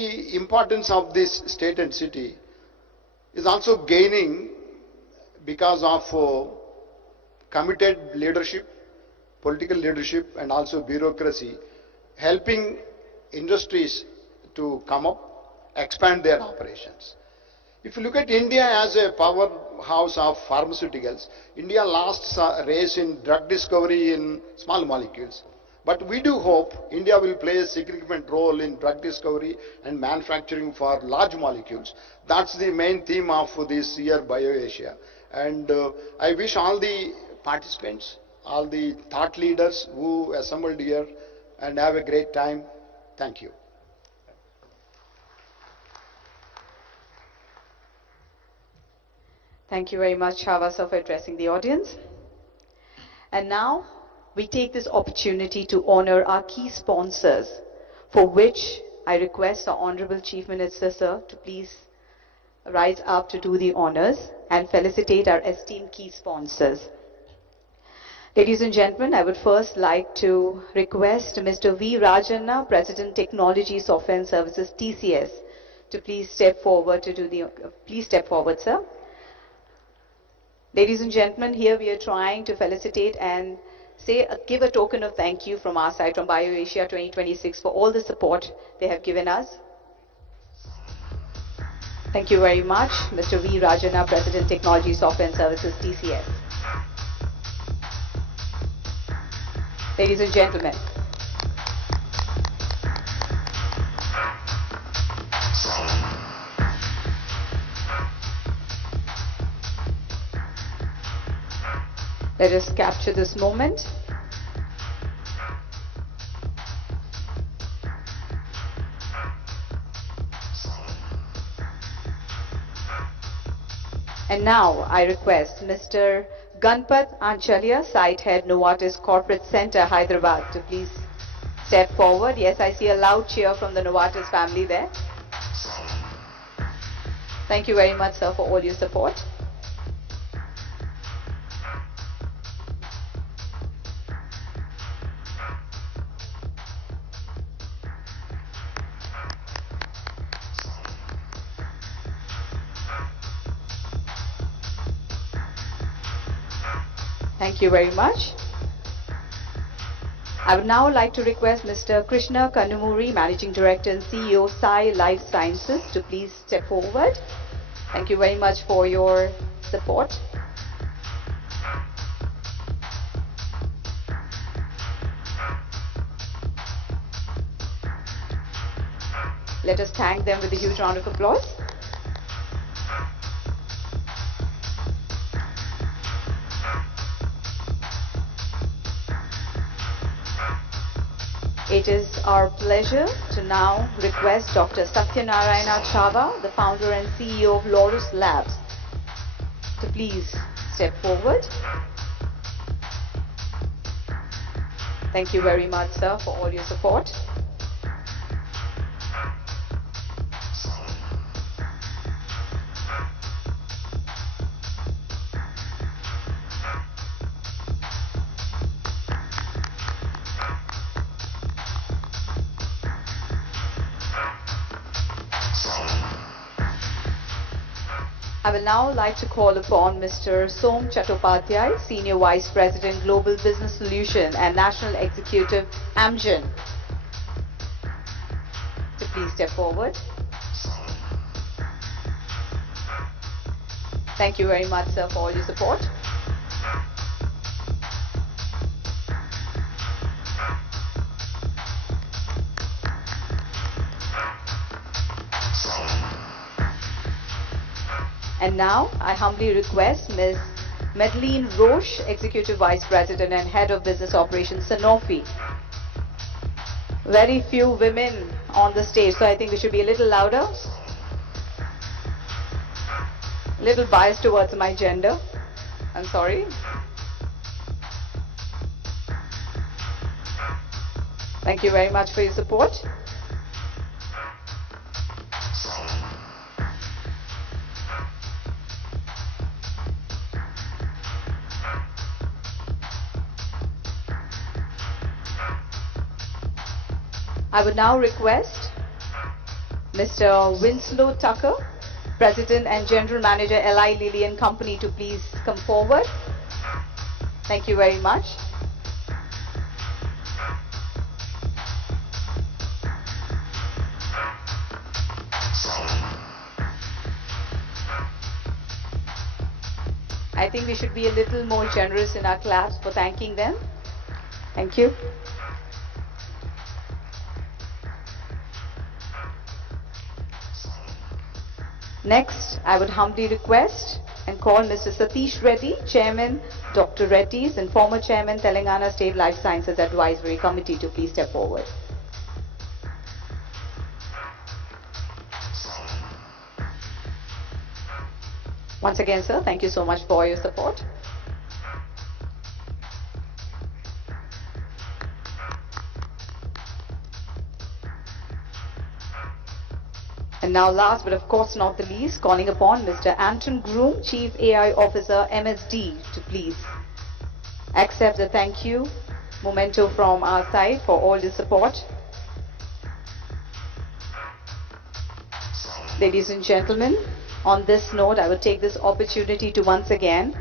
The importance of this state and city is also gaining because of committed leadership, political leadership, and also bureaucracy, helping industries to come up, expand their operations. If you look at India as a powerhouse of pharmaceuticals, India lost a race in drug discovery in small molecules. But we do hope India will play a significant role in drug discovery and manufacturing for large molecules. That's the main theme of this year BioAsia. And I wish all the participants, all the thought leaders who assembled here, and have a great time. Thank you. Thank you very much, Shava sir, for addressing the audience. And now we take this opportunity to honor our key sponsors, for which I request our Honorable Chief Minister sir to please rise up to do the honors and felicitate our esteemed key sponsors. Ladies and gentlemen, I would first like to request Mr. V. Rajanna, President Technology Software and Services TCS, to please step forward to do the, please step forward, sir. Ladies and gentlemen, here we are trying to felicitate and give a token of thank you from our side, from BioAsia 2026, for all the support they have given us. Thank you very much, Mr. V. Rajanna, President Technology Software and Services TCS. Ladies and gentlemen, let us capture this moment. And now I request Mr. Ganpat Anchalia, Site Head, Novartis Corporate Center, Hyderabad, to please step forward. Yes, I see a loud cheer from the Novartis family there. Thank you very much, sir, for all your support. Thank you very much. I would now like to request Mr. Krishna Kanumuri, Managing Director and CEO, Sai Life Sciences, to please step forward. Thank you very much for your support. Let us thank them with a huge round of applause. It is our pleasure to now request Dr. Satyanarayana Chava, the founder and CEO of Laurus Labs, to please step forward. Thank you very much, sir, for all your support. I will now like to call upon Mr. Som Chattopadhyay, Senior Vice President, Global Business Solution and National Executive, Amgen, to please step forward. Thank you very much, sir, for all your support. And now, I humbly request Ms. Madeleine Roche, Executive Vice President and Head of Business Operations, Sanofi. Very few women on the stage, so I think we should be a little louder. A little biased towards my gender. I'm sorry. Thank you very much for your support. I would now request Mr. Winslow Tucker, President and General Manager, Eli Lilly and Company, to please come forward. Thank you very much. I think we should be a little more generous in our claps for thanking them. Thank you. Next, I would humbly request and call Mr. Satish Reddy, Chairman, Dr. Reddy's, and former Chairman, Telangana State Life Sciences Advisory Committee, to please step forward. Once again, sir, thank you so much for your support. And now last but of course not the least, calling upon Mr. Anton Groom, Chief AI Officer, MSD, to please accept the thank you memento from our side for all the support. Ladies and gentlemen, on this note, I will take this opportunity to once again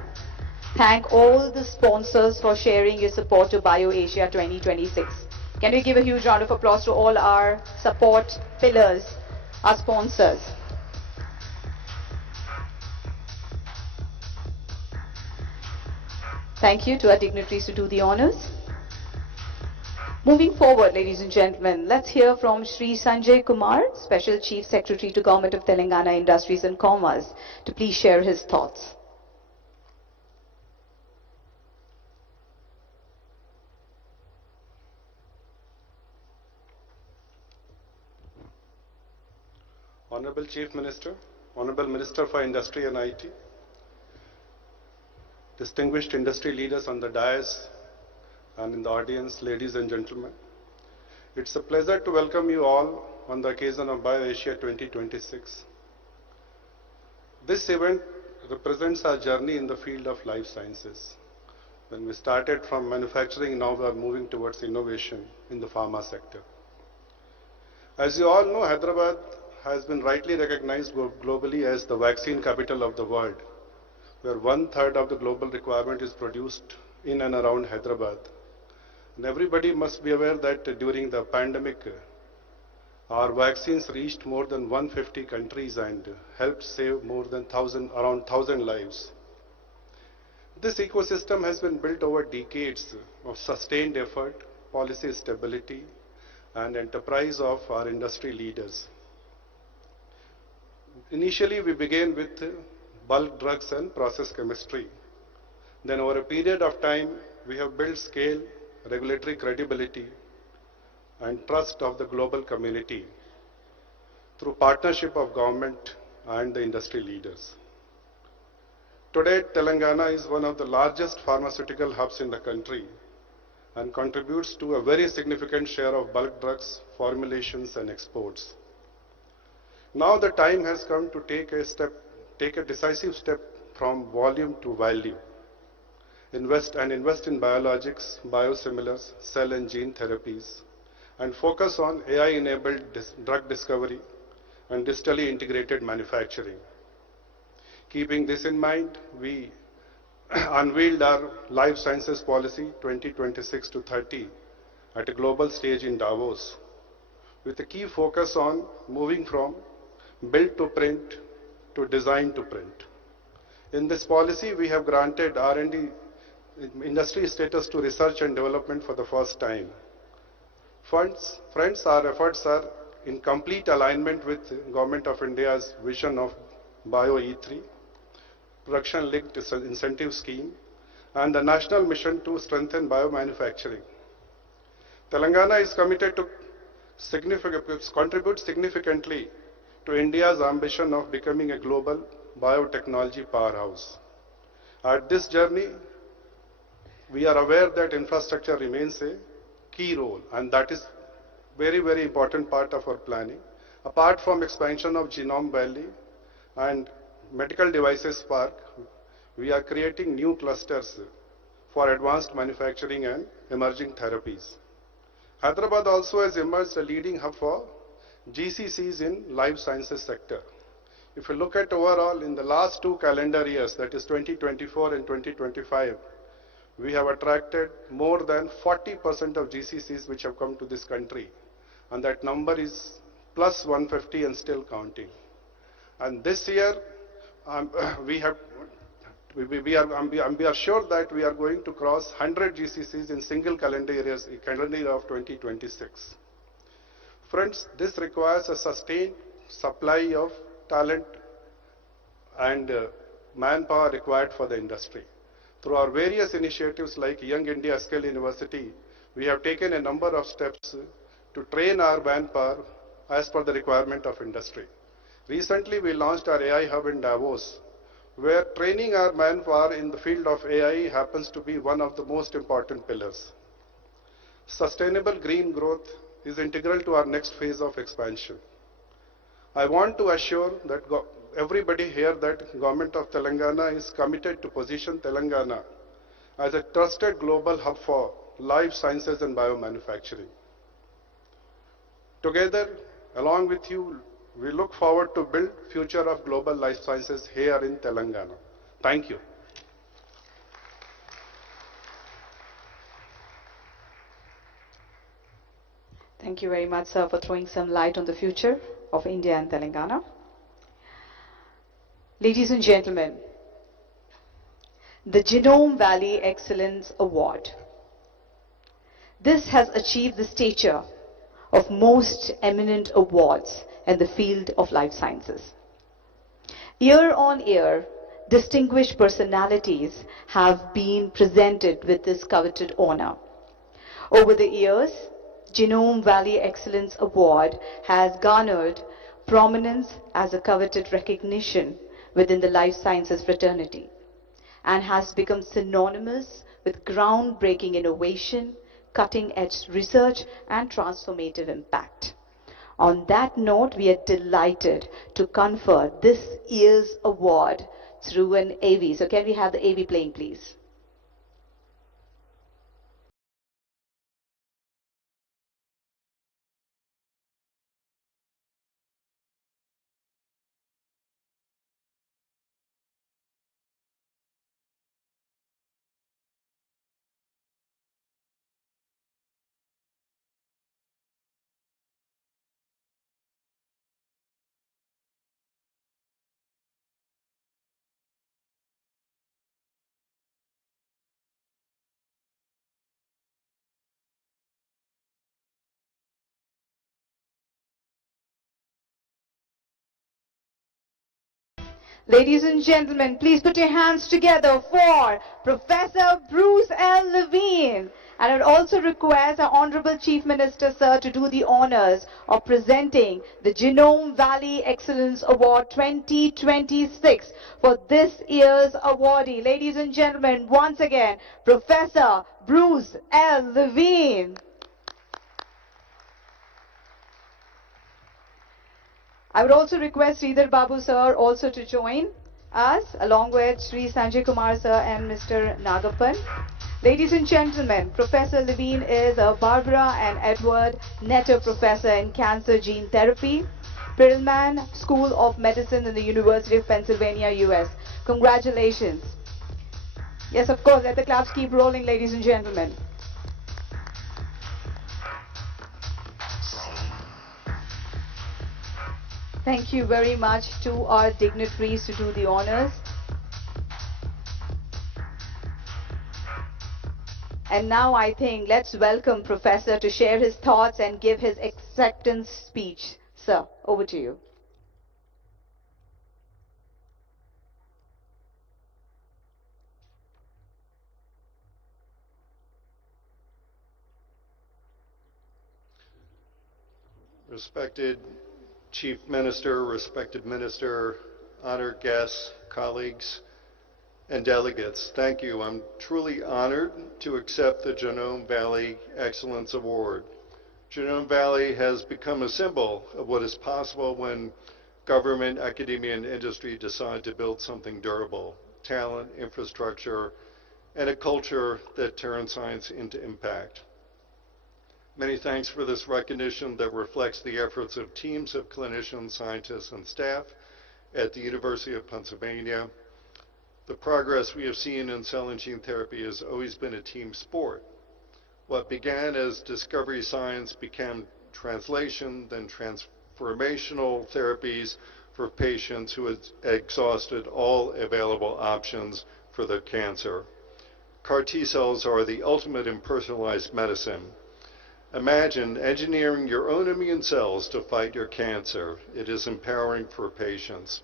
thank all the sponsors for sharing your support to BioAsia 2026. Can we give a huge round of applause to all our support pillars, our sponsors? Thank you to our dignitaries to do the honors. Moving forward, ladies and gentlemen, let's hear from Shri Sanjay Kumar, Special Chief Secretary to Government of Telangana Industries and Commerce, to please share his thoughts. Honorable Chief Minister, Honorable Minister for Industry and IT, distinguished industry leaders on the dais and in the audience, ladies and gentlemen. It's a pleasure to welcome you all on the occasion of BioAsia 2026. This event represents our journey in the field of life sciences. When we started from manufacturing, now we are moving towards innovation in the pharma sector. As you all know, Hyderabad has been rightly recognized globally as the vaccine capital of the world, where 1/3 of the global requirement is produced in and around Hyderabad. And everybody must be aware that during the pandemic, our vaccines reached more than 150 countries and helped save more than around 1,000 lives. This ecosystem has been built over decades of sustained effort, policy stability, and enterprise of our industry leaders. Initially, we began with bulk drugs and process chemistry. Then over a period of time, we have built scale, regulatory credibility, and trust of the global community through partnership of government and the industry leaders. Today, Telangana is one of the largest pharmaceutical hubs in the country and contributes to a very significant share of bulk drugs, formulations, and exports. Now the time has come to take a decisive step from volume to value. Invest in biologics, biosimilars, cell and gene therapies, and focus on AI-enabled drug discovery and digitally integrated manufacturing. Keeping this in mind, we unveiled our Life Sciences Policy 2026-30 at a global stage in Davos, with a key focus on moving from build to print to design to print. In this policy, we have granted R&D industry status to research and development for the first time. Friends, our efforts are in complete alignment with Government of India's vision of BioE3, Production-Linked Incentive Scheme, and the national mission to strengthen biomanufacturing. Telangana is committed to contribute significantly to India's ambition of becoming a global biotechnology powerhouse. At this journey, we are aware that infrastructure remains a key role, and that is very, very important part of our planning. Apart from expansion of Genome Valley and medical devices park, we are creating new clusters for advanced manufacturing and emerging therapies. Hyderabad also has emerged a leading hub for GCCs in life sciences sector. If you look at overall in the last 2 calendar years, that is 2024 and 2025, we have attracted more than 40% of GCCs which have come to this country. And that number is plus 150 and still counting. And this year, we are sure that we are going to cross 100 GCCs in single calendar year of 2026. Friends, this requires a sustained supply of talent and manpower required for the industry. Through our various initiatives like Young India Skill University, we have taken a number of steps to train our manpower as per the requirement of industry. Recently, we launched our AI Hub in Davos, where training our manpower in the field of AI happens to be one of the most important pillars. Sustainable green growth is integral to our next phase of expansion. I want to assure that everybody here that Government of Telangana is committed to position Telangana as a trusted global hub for life sciences and biomanufacturing. Together, along with you, we look forward to build future of global life sciences here in Telangana. Thank you. Thank you very much, sir, for throwing some light on the future of India and Telangana. Ladies and gentlemen, the Genome Valley Excellence Award. This has achieved the stature of most eminent awards in the field of life sciences. Year on year, distinguished personalities have been presented with this coveted honor. Over the years, Genome Valley Excellence Award has garnered prominence as a coveted recognition within the life sciences fraternity and has become synonymous with groundbreaking innovation, cutting-edge research and transformative impact. On that note, we are delighted to confer this year's award through an AV. So can we have the AV playing, please? Ladies and gentlemen, please put your hands together for Professor Bruce L. Levine. And I would also request our Honorable Chief Minister, sir, to do the honors of presenting the Genome Valley Excellence Award 2026 for this year's awardee. Ladies and gentlemen, once again, Professor Bruce L. Levine. I would also request Sridhar Babu sir also to join us along with Sri Sanjay Kumar sir and Mr. Nagappan. Ladies and gentlemen, Professor Levine is a Barbara and Edward Netter Professor in Cancer Gene Therapy, Perelman School of Medicine in the University of Pennsylvania, US. Congratulations. Yes, of course, let the claps keep rolling, ladies and gentlemen. Thank you very much to our dignitaries to do the honors. And now I think let's welcome Professor to share his thoughts and give his acceptance speech. Sir, over to you. Respected Chief Minister, respected Minister, honored guests, colleagues, and delegates, thank you. I'm truly honored to accept the Genome Valley Excellence Award. Genome Valley has become a symbol of what is possible when government, academia, and industry decide to build something durable, talent, infrastructure, and a culture that turns science into impact. Many thanks for this recognition that reflects the efforts of teams of clinicians, scientists, and staff at the University of Pennsylvania. The progress we have seen in cell and gene therapy has always been a team sport. What began as discovery science became translation, then transformational therapies for patients who had exhausted all available options for their cancer. CAR T cells are the ultimate in personalized medicine. Imagine engineering your own immune cells to fight your cancer. It is empowering for patients.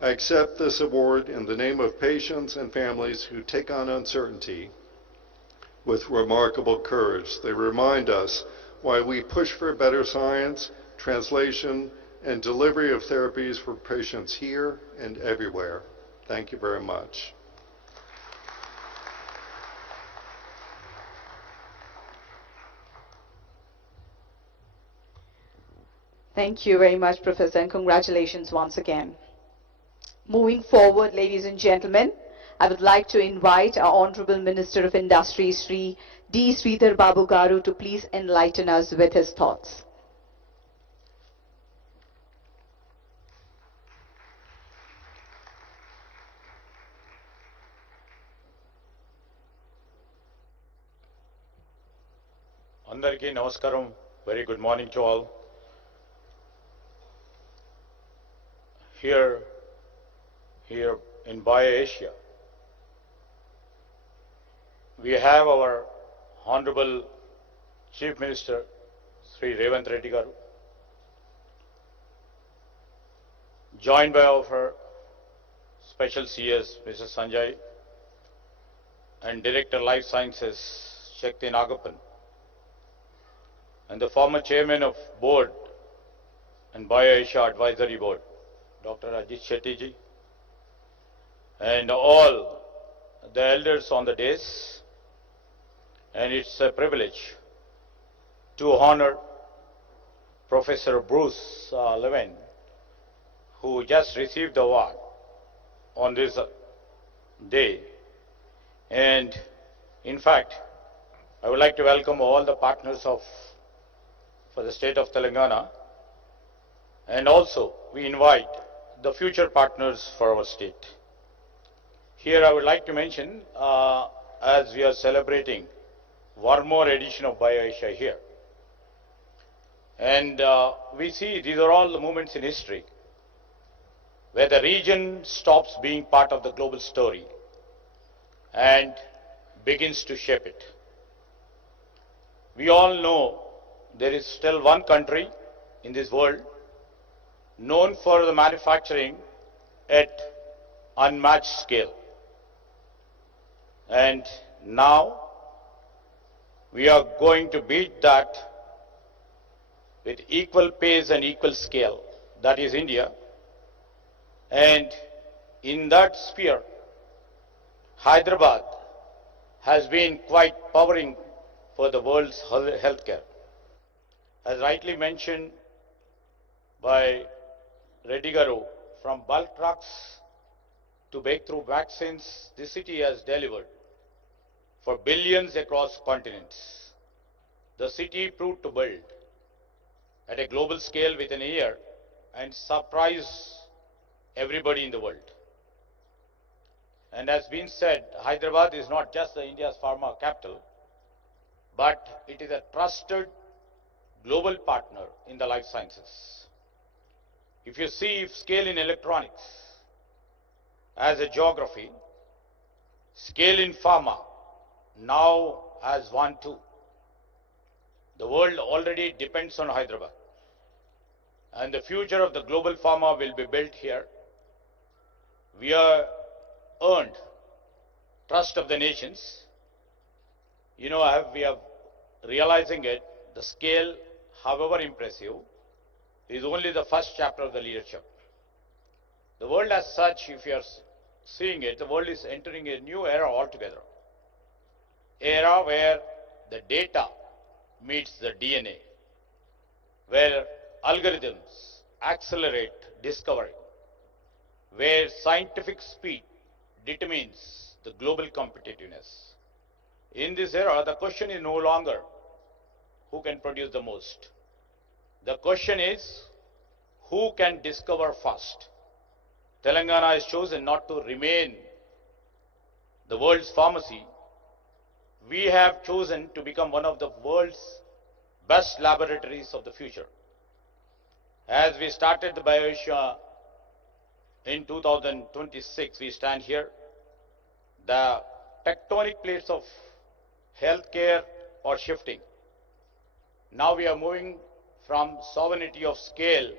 I accept this award in the name of patients and families who take on uncertainty with remarkable courage. They remind us why we push for better science, translation, and delivery of therapies for patients here and everywhere. Thank you very much. Thank you very much, Professor, and congratulations once again. Moving forward, ladies and gentlemen, I would like to invite our Honorable Minister of Industry, Sri D. Sridhar Babu Garu, to please enlighten us with his thoughts. Andariki Namaskaram, very good morning to all. Here in BioAsia, we have our Honorable Chief Minister, Sri Revanth Reddy Garu, joined by our Special CS, Mr. Sanjay, and Director Life Sciences, Shakti Nagapan, and the former Chairman of Board and BioAsia Advisory Board, Dr. Ajit Shetty ji, and all the elders on the dais. And it's a privilege to honor Professor Bruce Levin, who just received the award on this day. And in fact, I would like to welcome all the partners for the state of Telangana, and also we invite the future partners for our state. Here I would like to mention, as we are celebrating one more edition of BioAsia here, and we see these are all the moments in history where the region stops being part of the global story and begins to shape it. We all know there is still one country in this world known for the manufacturing at unmatched scale. And now we are going to beat that with equal pace and equal scale, that is India. And in that sphere, Hyderabad has been quite powering for the world's healthcare. As rightly mentioned by Reddy Garu, from bulk trucks to breakthrough vaccines, this city has delivered for billions across continents. The city proved to build at a global scale within a year and surprise everybody in the world. And as been said, Hyderabad is not just India's pharma capital, but it is a trusted global partner in the life sciences. If you see scale in electronics as a geography, scale in pharma now has one too. The world already depends on Hyderabad, and the future of the global pharma will be built here. We are earned trust of the nations. You know, we are realizing it, the scale, however impressive, is only the first chapter of the leadership. The world as such, if you are seeing it, the world is entering a new era altogether. Era where the data meets the DNA, where algorithms accelerate discovery, where scientific speed determines the global competitiveness. In this era, the question is no longer who can produce the most. The question is, who can discover first? Telangana has chosen not to remain the world's pharmacy. We have chosen to become one of the world's best laboratories of the future. As we started the BioAsia in 2026, we stand here. The tectonic plates of healthcare are shifting. Now we are moving from sovereignty of scale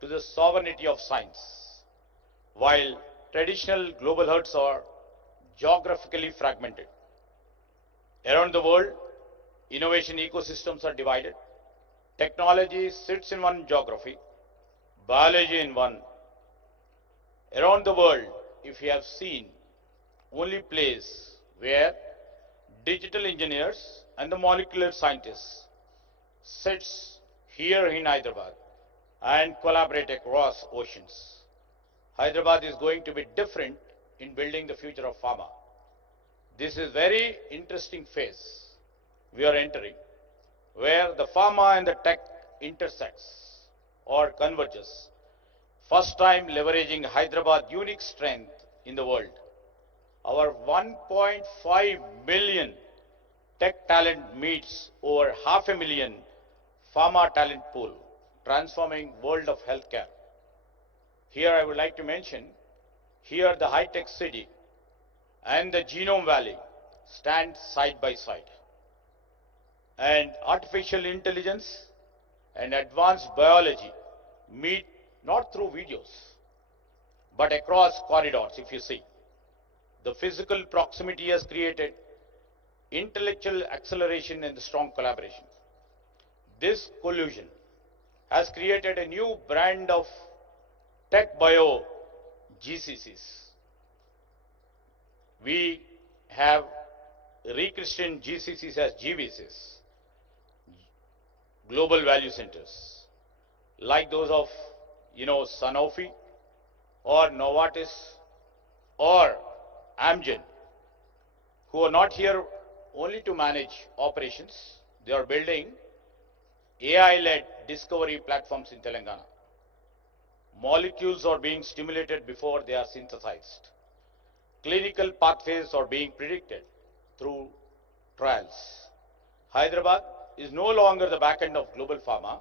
to the sovereignty of science. While traditional global herds are geographically fragmented. Around the world, innovation ecosystems are divided. Technology sits in one geography, biology in one. Around the world, if you have seen, only place where digital engineers and the molecular scientists sits here in Hyderabad and collaborate across oceans. Hyderabad is going to be different in building the future of pharma. This is very interesting phase we are entering, where the pharma and the tech intersects or converges. First time leveraging Hyderabad unique strength in the world. Our 1.5 million tech talent meets over 500,000 pharma talent pool, transforming world of healthcare. Here I would like to mention, here the Hitex city and the Genome Valley stand side by side. And artificial intelligence and advanced biology meet not through videos, but across corridors, if you see. The physical proximity has created intellectual acceleration and strong collaboration. This collusion has created a new brand of tech bio GCCs. We have rechristened GCCs as GVCs, Global Value Centers, like those of, Sanofi or Novartis or Amgen, who are not here only to manage operations. They are building AI-led discovery platforms in Telangana. Molecules are being stimulated before they are synthesized. Clinical pathways are being predicted through trials. Hyderabad is no longer the back end of global pharma.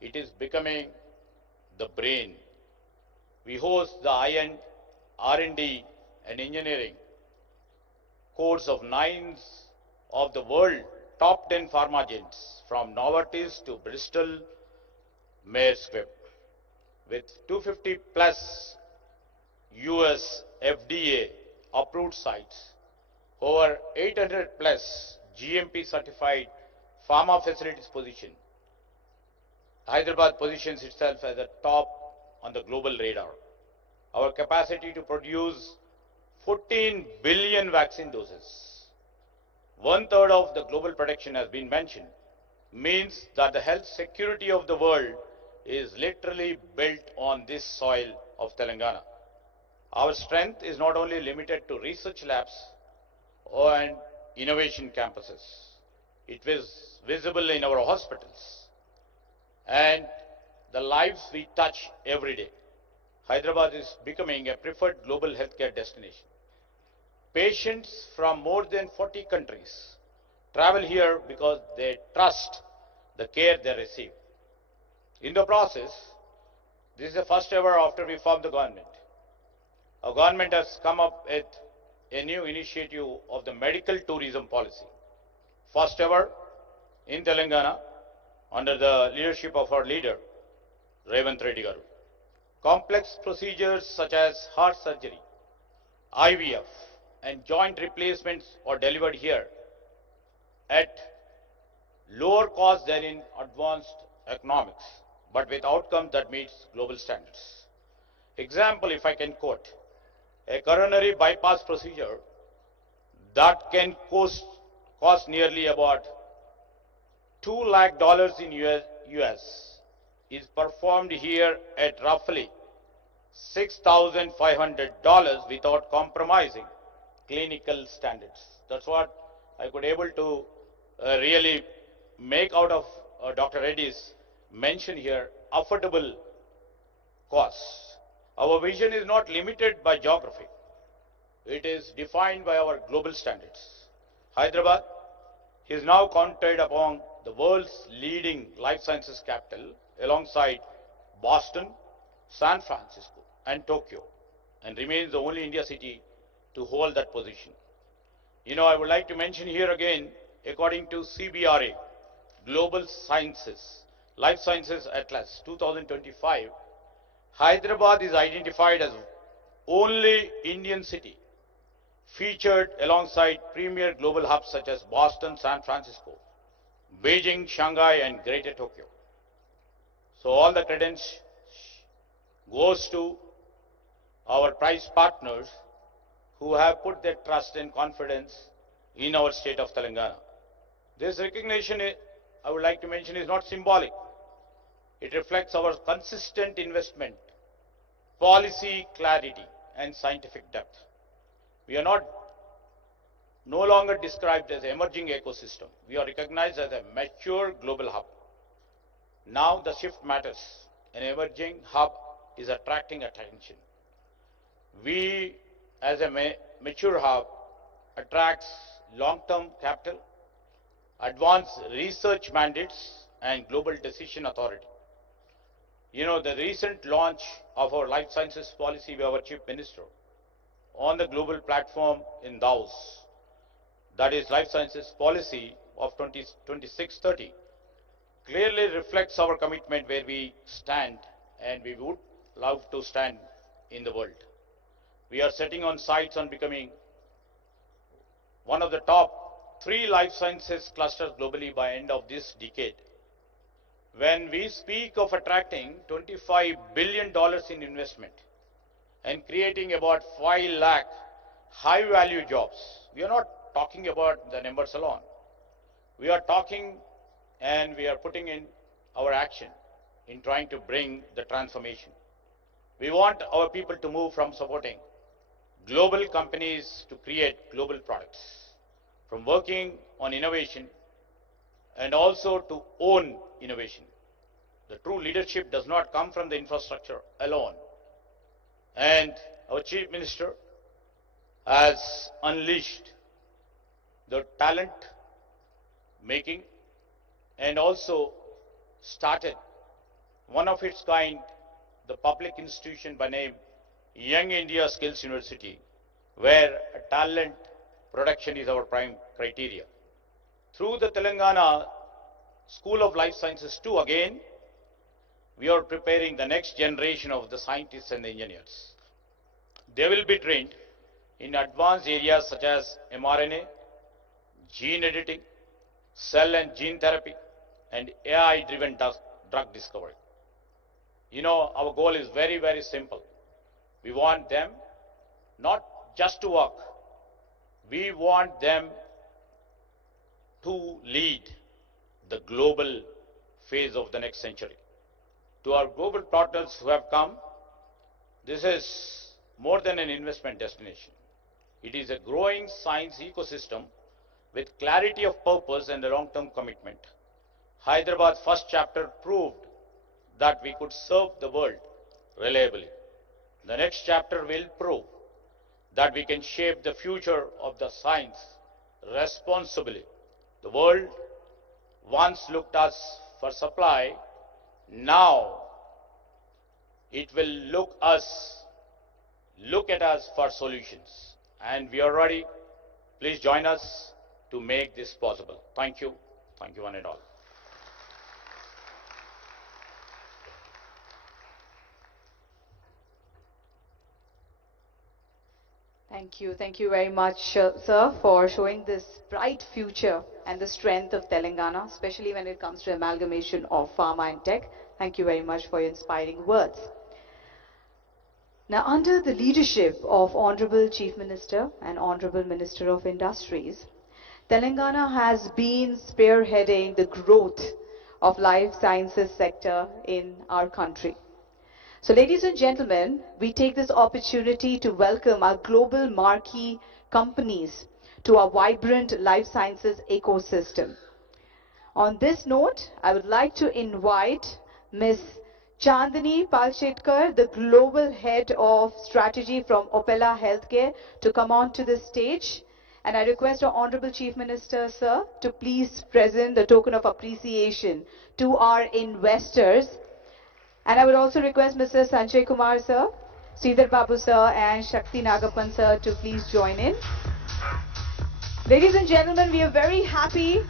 It is becoming the brain. We host the high-end R&D and engineering cores of 9 of the world top 10 pharma giants, from Novartis to Bristol Myers Squibb, with 250 plus US FDA approved sites, over 800 plus GMP certified pharma facilities position. Hyderabad positions itself as a top on the global radar. Our capacity to produce 14 billion vaccine doses, 1/3 of the global production has been mentioned, means that the health security of the world is literally built on this soil of Telangana. Our strength is not only limited to research labs and innovation campuses. It is visible in our hospitals and the lives we touch every day. Hyderabad is becoming a preferred global healthcare destination. Patients from more than 40 countries travel here because they trust the care they receive. In the process, this is the first ever after we formed the government. Our government has come up with a new initiative of the medical tourism policy. First ever in Telangana, under the leadership of our leader, Revanth Reddy garu. Complex procedures such as heart surgery, IVF, and joint replacements are delivered here at lower cost than in advanced economics, but with outcomes that meets global standards. Example, if I can quote, a coronary bypass procedure that can cost nearly about $2 lakh in US is performed here at roughly $6,500 without compromising clinical standards. That's what I could able to really make out of Dr. Reddy's mention here affordable costs. Our vision is not limited by geography. It is defined by our global standards. Hyderabad is now counted among the world's leading life sciences capital alongside Boston, San Francisco and Tokyo, and remains the only India city to hold that position. I would like to mention here again, according to CBRA, Global Sciences, Life Sciences Atlas 2025, Hyderabad is identified as only Indian city featured alongside premier global hubs such as Boston, San Francisco, Beijing, Shanghai and Greater Tokyo. So all the credence goes to our prize partners who have put their trust and confidence in our state of Telangana. This recognition, I would like to mention, is not symbolic. It reflects our consistent investment, policy clarity and scientific depth. We are no longer described as an emerging ecosystem. We are recognized as a mature global hub. Now the shift matters. An emerging hub is attracting attention. We, as a mature hub, attracts long-term capital, advanced research mandates and global decision authority. The recent launch of our life sciences policy by our Chief Minister on the global platform in Davos, that is Life Sciences Policy of 2026-30, clearly reflects our commitment where we stand and we would love to stand in the world. We are setting on sights on becoming one of the top 3 life sciences clusters globally by end of this decade. When we speak of attracting $25 billion in investment and creating about 5 lakh high-value jobs, we are not talking about the numbers alone. We are talking and we are putting in our action in trying to bring the transformation. We want our people to move from supporting global companies to create global products, from working on innovation and also to own innovation. The true leadership does not come from the infrastructure alone. And our Chief Minister has unleashed the talent making and also started one of its kind, the public institution by name Young India Skills University, where talent production is our prime criteria. Through the Telangana School of Life Sciences too, again, we are preparing the next generation of the scientists and the engineers. They will be trained in advanced areas such as mRNA, gene editing, cell and gene therapy, and AI-driven drug discovery. Our goal is very, very simple. We want them not just to work. We want them to lead the global phase of the next century. To our global partners who have come, this is more than an investment destination. It is a growing science ecosystem with clarity of purpose and a long-term commitment. Hyderabad's first chapter proved that we could serve the world reliably. The next chapter will prove that we can shape the future of the science responsibly. The world once looked us for supply. Now it will look at us for solutions. And we are ready. Please join us to make this possible. Thank you. Thank you one and all. Thank you very much, sir, for showing this bright future and the strength of Telangana, especially when it comes to amalgamation of pharma and tech. Thank you very much for your inspiring words. Now, under the leadership of Honorable Chief Minister and Honorable Minister of Industries, Telangana has been spearheading the growth of life sciences sector in our country. So, ladies and gentlemen, we take this opportunity to welcome our global marquee companies to our vibrant life sciences ecosystem. On this note, I would like to invite Ms. Chandani Palshetkar, the Global Head of Strategy from Opella Healthcare, to come on to the stage. And I request our Honorable Chief Minister, sir, to please present the token of appreciation to our investors. And I would also request Mr. Sanjay Kumar, sir, Sridhar Babu, sir, and Shakti Nagapan, sir, to please join in. Ladies and gentlemen, we are very happy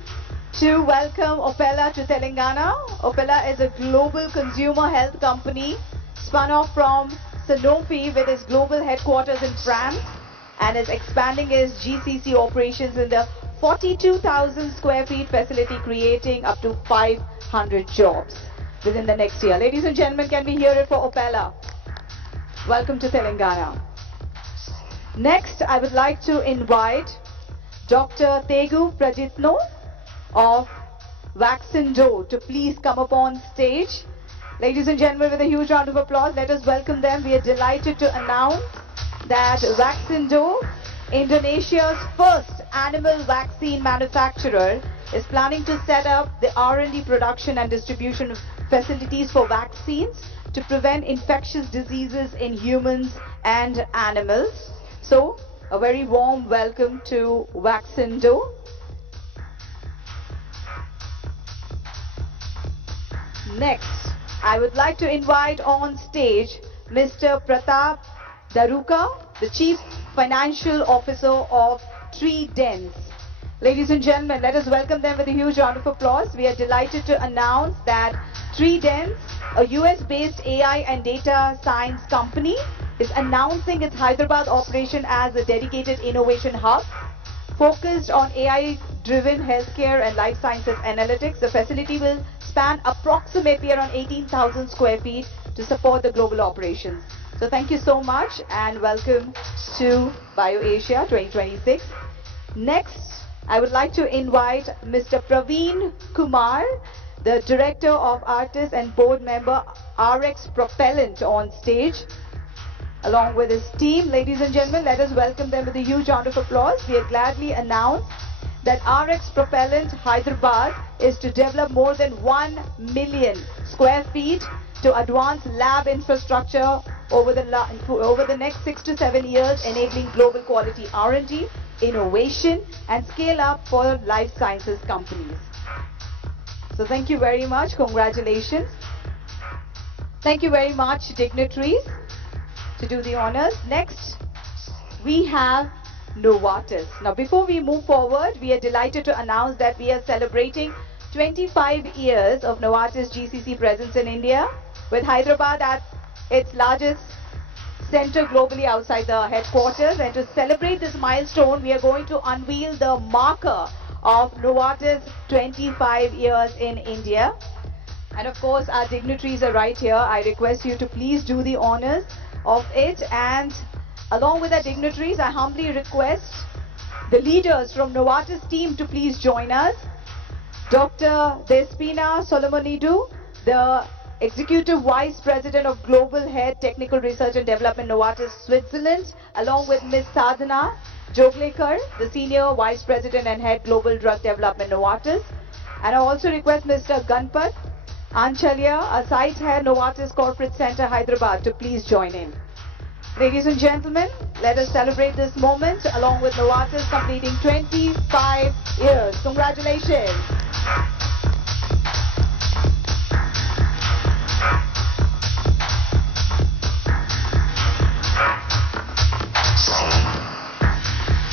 to welcome Opella to Telangana. Opella is a global consumer health company spun off from Sanofi with its global headquarters in France and is expanding its GCC operations in the 42,000 square feet facility, creating up to 500 jobs within the next year. Ladies and gentlemen, can we hear it for Opella? Welcome to Telangana. Next, I would like to invite Dr. Tegu Prajitno of Vaccindo to please come up on stage. Ladies and gentlemen, with a huge round of applause, let us welcome them. We are delighted to announce that Vaccindo, Indonesia's first animal vaccine manufacturer, is planning to set up the R&D production and distribution facilities for vaccines to prevent infectious diseases in humans and animals. So, a very warm welcome to Vaccindo. Next, I would like to invite on stage Mr. Pratap Daruka, the Chief Financial Officer of Tridents. Ladies and gentlemen, let us welcome them with a huge round of applause. We are delighted to announce that Tridents, a US-based AI and data science company, is announcing its Hyderabad operation as a dedicated innovation hub focused on AI-driven healthcare and life sciences analytics. The facility will span approximately around 18,000 square feet to support the global operations. So thank you so much and welcome to BioAsia 2026. Next, I would like to invite Mr. Praveen Kumar, the Director of Artists and Board Member RX Propellant, on stage along with his team. Ladies and gentlemen, let us welcome them with a huge round of applause. We are gladly announce that RX Propellant Hyderabad is to develop more than 1 million square feet to advance lab infrastructure over the next 6 to 7 years, enabling global quality R&D, innovation, and scale up for life sciences companies. So thank you very much. Congratulations. Thank you very much, dignitaries, to do the honors. Next, we have Novartis. Now, before we move forward, we are delighted to announce that we are celebrating 25 years of Novartis GCC presence in India, with Hyderabad at its largest center globally outside the headquarters. And to celebrate this milestone, we are going to unveil the marker of Novartis 25 years in India. And of course, our dignitaries are right here. I request you to please do the honors of it. And along with our dignitaries, I humbly request the leaders from Novartis team to please join us. Dr. Despina Solomonidu, the Executive Vice President of Global Head Technical Research and Development, Novartis Switzerland, along with Ms. Sadhana Joglekar, the Senior Vice President and Head Global Drug Development, Novartis. And I also request Mr. Ganpat Anchalya, a Site Head, Novartis Corporate Center, Hyderabad, to please join in. Ladies and gentlemen, let us celebrate this moment along with Novartis completing 25 years. Congratulations.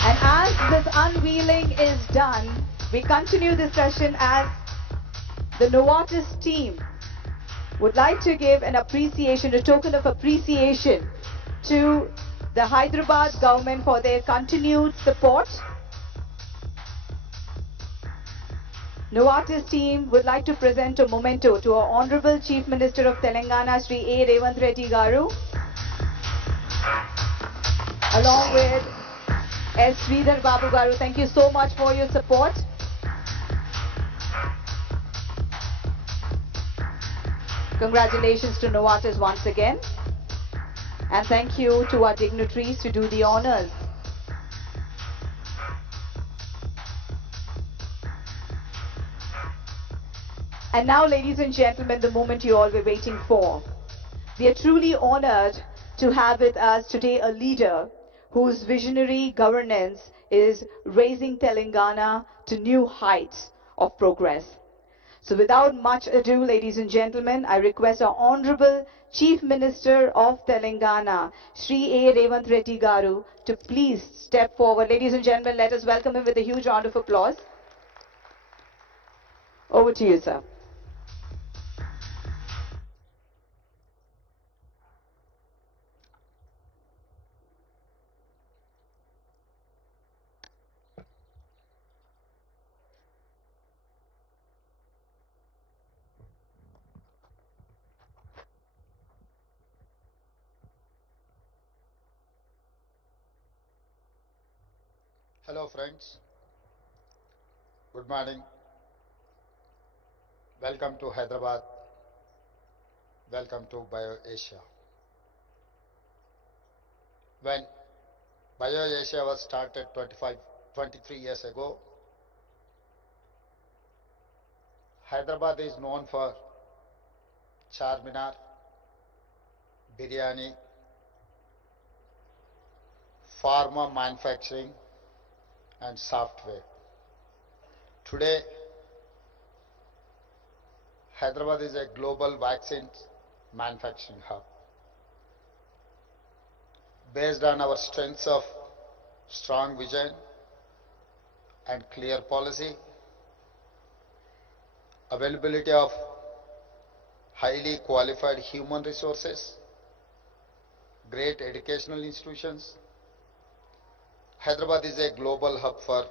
And as this unveiling is done, we continue this session as the Novartis team would like to give an appreciation, a token of appreciation to the Hyderabad government for their continued support. Novartis team would like to present a memento to our Honorable Chief Minister of Telangana, Sri A. Revanth Reddy Garu, along with S. Sridhar Babu Garu. Thank you so much for your support. Congratulations to Novartis once again. And thank you to our dignitaries to do the honors. And now, ladies and gentlemen, the moment you all were waiting for. We are truly honored to have with us today a leader whose visionary governance is raising Telangana to new heights of progress. So without much ado, ladies and gentlemen, I request our Honorable Chief Minister of Telangana, Shri A. Revanth Reddy Garu, to please step forward. Ladies and gentlemen, let us welcome him with a huge round of applause. Over to you, sir. Hello friends, good morning. Welcome to Hyderabad. Welcome to BioAsia. When BioAsia was started 23 years ago, Hyderabad is known for Charminar, biryani, pharma manufacturing and software. Today, Hyderabad is a global vaccines manufacturing hub. Based on our strengths of strong vision and clear policy, availability of highly qualified human resources, great educational institutions, Hyderabad is a global hub for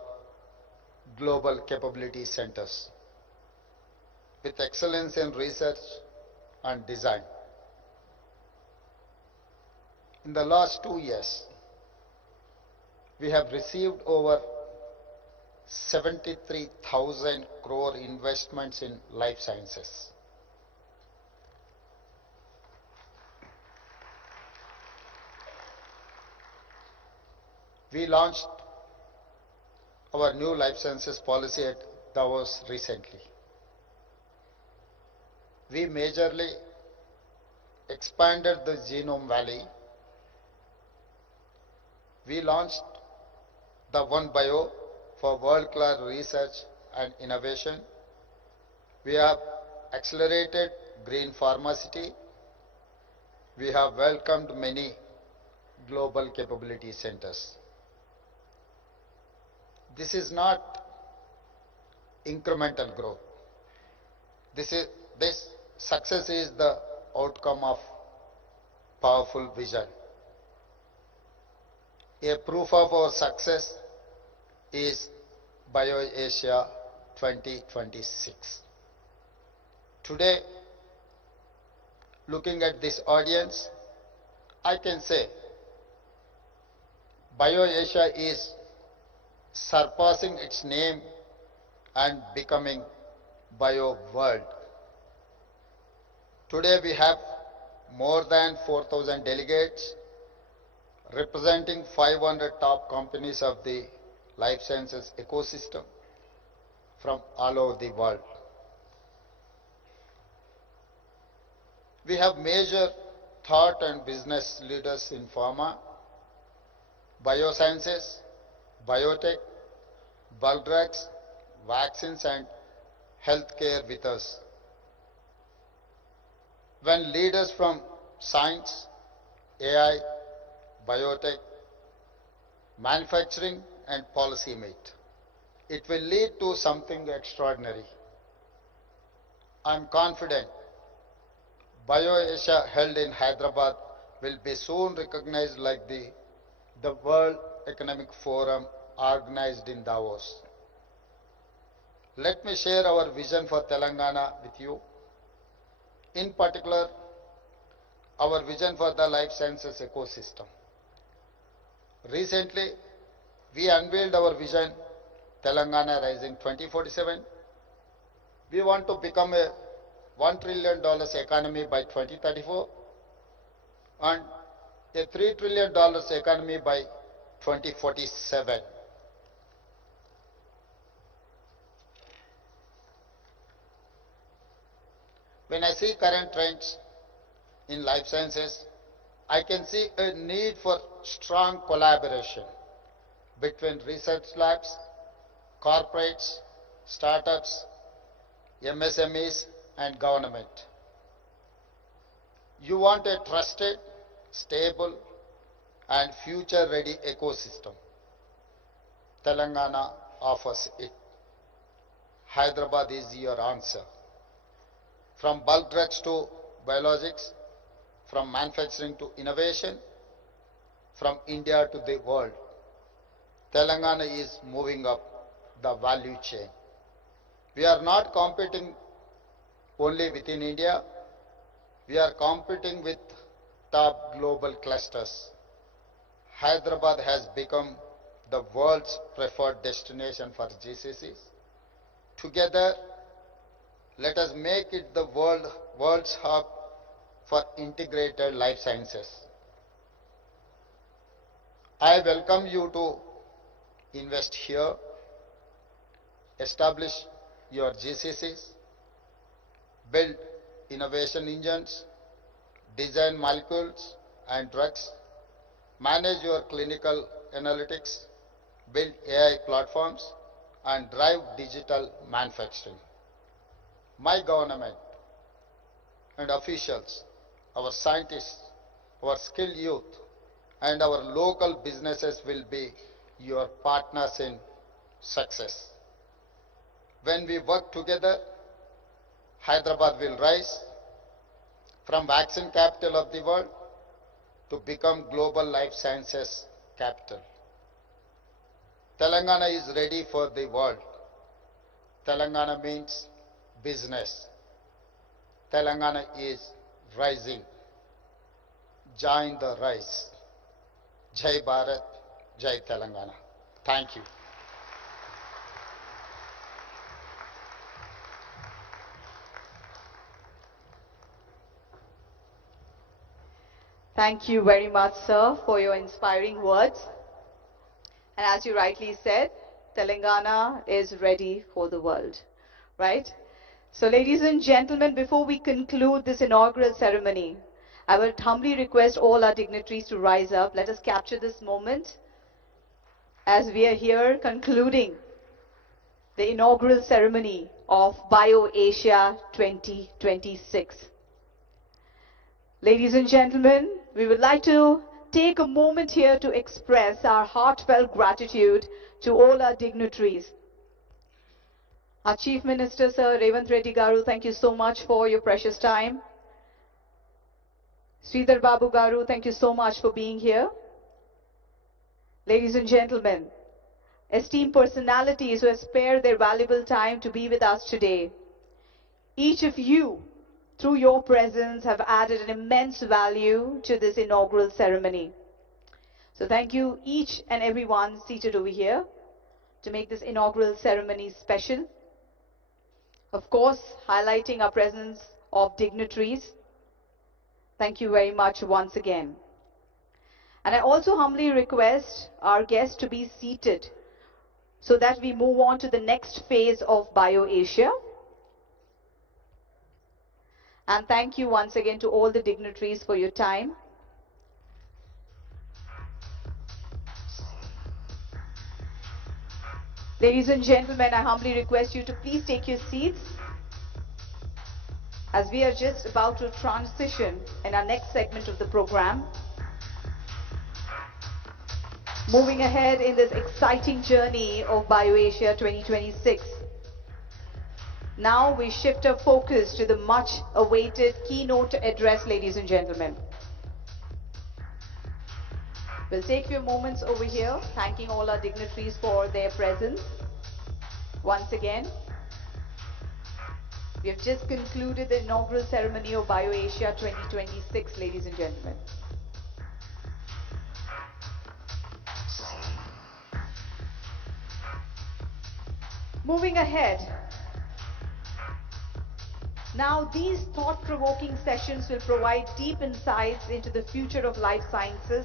global capability centers with excellence in research and design. In the last 2 years, we have received over 73,000 crore investments in life sciences. We launched our new life sciences policy at Davos recently. We majorly expanded the Genome Valley. We launched the One Bio for world-class research and innovation. We have accelerated green pharmacity. We have welcomed many global capability centers. This is not incremental growth. This success is the outcome of powerful vision. A proof of our success is BioAsia 2026. Today, looking at this audience, I can say BioAsia is surpassing its name and becoming Bio World. Today we have more than 4,000 delegates representing 500 top companies of the life sciences ecosystem from all over the world. We have major thought and business leaders in pharma, biosciences, biotech, bulk drugs, vaccines and healthcare with us. When leaders from science, AI, biotech, manufacturing and policy meet, it will lead to something extraordinary. I am confident BioAsia held in Hyderabad will be soon recognized like the World Economic Forum organized in Davos. Let me share our vision for Telangana with you. In particular, our vision for the life sciences ecosystem. Recently, we unveiled our vision, Telangana Rising 2047. We want to become a $1 trillion economy by 2034 and a $3 trillion economy by 2047. When I see current trends in life sciences, I can see a need for strong collaboration between research labs, corporates, startups, MSMEs, and government. You want a trusted, stable, and future-ready ecosystem. Telangana offers it. Hyderabad is your answer. From bulk drugs to biologics, from manufacturing to innovation, from India to the world, Telangana is moving up the value chain. We are not competing only within India, we are competing with top global clusters. Hyderabad has become the world's preferred destination for GCCs. Together, let us make it the world's hub for integrated life sciences. I welcome you to invest here, establish your GCCs, build innovation engines, design molecules and drugs, manage your clinical analytics, build AI platforms, and drive digital manufacturing. My government and officials, our scientists, our skilled youth, and our local businesses will be your partners in success. When we work together, Hyderabad will rise from vaccine capital of the world to become global life sciences capital. Telangana is ready for the world. Telangana means business. Telangana is rising. Join the rise. Jai Bharat, Jai Telangana. Thank you. Thank you very much, sir, for your inspiring words. And as you rightly said, Telangana is ready for the world, right? So ladies and gentlemen, before we conclude this inaugural ceremony, I would humbly request all our dignitaries to rise up. Let us capture this moment as we are here concluding the inaugural ceremony of BioAsia 2026. Ladies and gentlemen, we would like to take a moment here to express our heartfelt gratitude to all our dignitaries. Our Chief Minister, Sir Revanth Reddy Garu, thank you so much for your precious time. Sridhar Babu Garu, thank you so much for being here. Ladies and gentlemen, esteemed personalities who have spared their valuable time to be with us today, each of you, through your presence, have added an immense value to this inaugural ceremony. So thank you each and everyone seated over here to make this inaugural ceremony special. Of course, highlighting our presence of dignitaries. Thank you very much once again. And I also humbly request our guests to be seated so that we move on to the next phase of BioAsia. And thank you once again to all the dignitaries for your time. Ladies and gentlemen, I humbly request you to please take your seats as we are just about to transition in our next segment of the program. Moving ahead in this exciting journey of BioAsia 2026. Now we shift our focus to the much awaited keynote address, ladies and gentlemen. We'll take a few moments over here, thanking all our dignitaries for their presence. Once again, we have just concluded the inaugural ceremony of BioAsia 2026, ladies and gentlemen. Moving ahead. Now, these thought-provoking sessions will provide deep insights into the future of life sciences,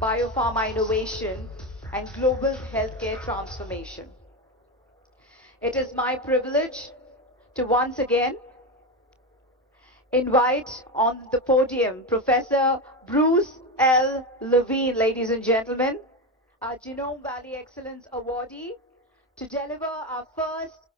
biopharma innovation, and global healthcare transformation. It is my privilege to once again invite on the podium Professor Bruce L. Levine, ladies and gentlemen, our Genome Valley Excellence Awardee, to deliver our first